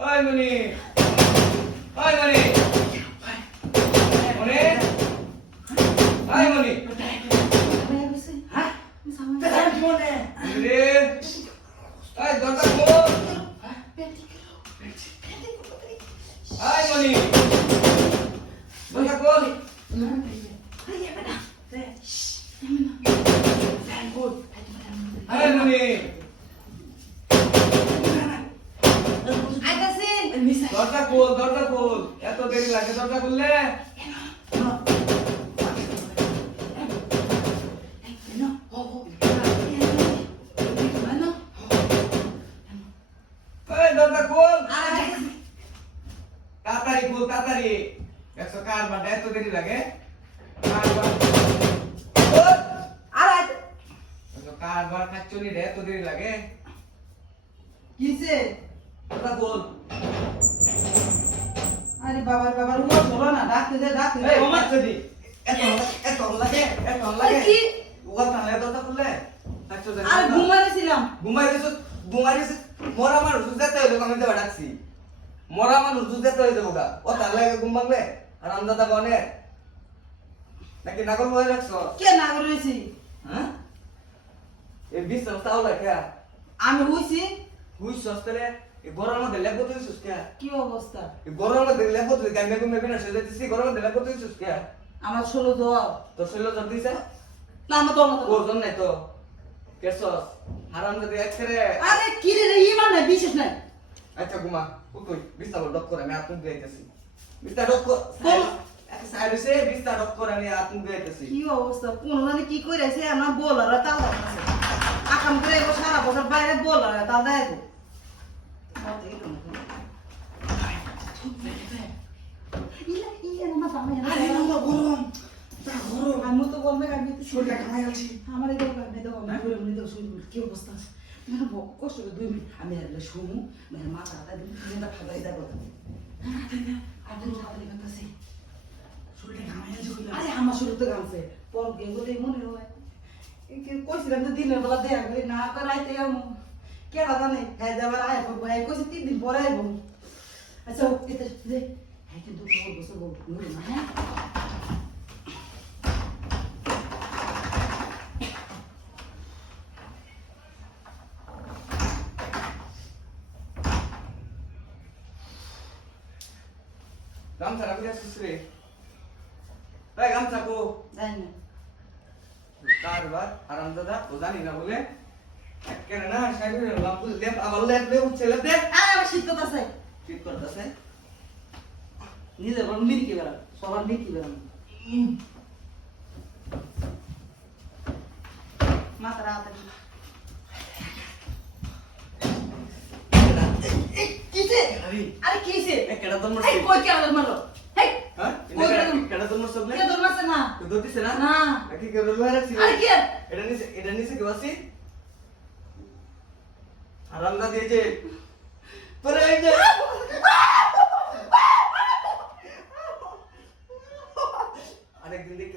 ওই মনি, ওই মনি, মনি, ওই মনি, রে, ওই দরজা খোল, ওই মনি, দরজা খোল, ওই মনি, দরজা খোল, এত দেরি লাগে দরজা খুললে? এই দরজা খোল, তাড়াতাড়ি খোল, তাড়াতাড়ি। একশো কার বাটা এত দেরি লাগে? কার বার খাচ্ছনি রে এত দেরি লাগে? কিসে? দরজা খোল। আরে বাবার উমর ধরো না, ডাকতে দে। এই ওমা চদি এত লাগে কি? ওগা তাহলে দরজা খুললে খাচ্ছো দেরি। আরে ঘুমাইছিলাম। ঘুমাইছিস মরা মানুষ যেতে হইলো আমি দেবা ডাকছি। মরা মানুষ যেতে হইলো ওগা ও তাহলে ঘুম ভাঙলে আর আমদাদা বনে নাকি নাগল বয়ে রাখছো? কে না করেছি? হ্যাঁ এই বিছানা তাও লাগে আমি হইছি। হুই সস্তেলে এই গরমের মধ্যে লেবু তুই সুস্কিয়া কি অবস্থা? এই গরমের মধ্যে লেবু তুই গাইমে গুমে বিনা সেজেছিস গরমের মধ্যে লেবু তুই সুস্কিয়া আমার ষোলো দোয়া। তোর শরীর জ্বর দিছে? না আমার দোয়া না। ওজন নাই তো কেসস হারাম যদি একরে। আরে কি রে ইমান নাই, বিশেষ নাই। আচ্ছা ঘুমা তুই বিছানা ডক করে আমি আপনি দিতেছি বিছানা ডক কর এক সাইড এসে বিছানা ডক করে আমি আপনি দিতেছি। কি অবস্থা? কোন জানি কি কইরাছে আমার বলার তাল আছে। আকাম করে এগো সারা বছর বাইরে বলার তাল দেয় গো। আমি তো বলবে আমি তো শরীরটা ঘামাই আছি। আমার এই দরকার নেই দাও আমি ঘুরে মনে দাও শুরু কি অবস্থা আছে মানে কষ্ট করে 2 মিনিট আমি আর শুমু মানে মাথা হাতা দিন দিনটা ফাদাই দাও আদর তাড়াতাড়ি করতেছি শরীরটা ঘামাই আছি আরে আমার শরীর তো গামছে পর গেম বলে মনে হয় কইছিলাম যে দিনের বেলা দেয়া করি না তো রাইতে আমু কে কথা নেই হ্যাঁ যাবার আয় ভাই কইছি 3 দিন পরে আইব আচ্ছা এটা দে হ্যাঁ কিন্তু বসে বল না হ্যাঁ গামছা রাখি আসছিস রে তাই গামছা কো যাই না কারবার হারামজাদা ও জানি না বলে কেন না সাইডে লাভ লেপ আবার লেপ উঠছে লেপে আমার শীত আছে ঠিক করতেছে নিজে বল মিরকি বেড়া সবার মিরকি বেড়া মাথা রাতে কিসে আরে কিসে কেডা তোর এই কই কে আলাদা মারলো হেই হ্যাঁ কেডা তোর সব কে দৌড় মারছে না তুই দৌড়িস না না কি কে দৌড় রাখছিস আরে কে এটা নিচে কি বাসি আরামদা দিয়েছে তোরে এই যে আরেকদিন দেখ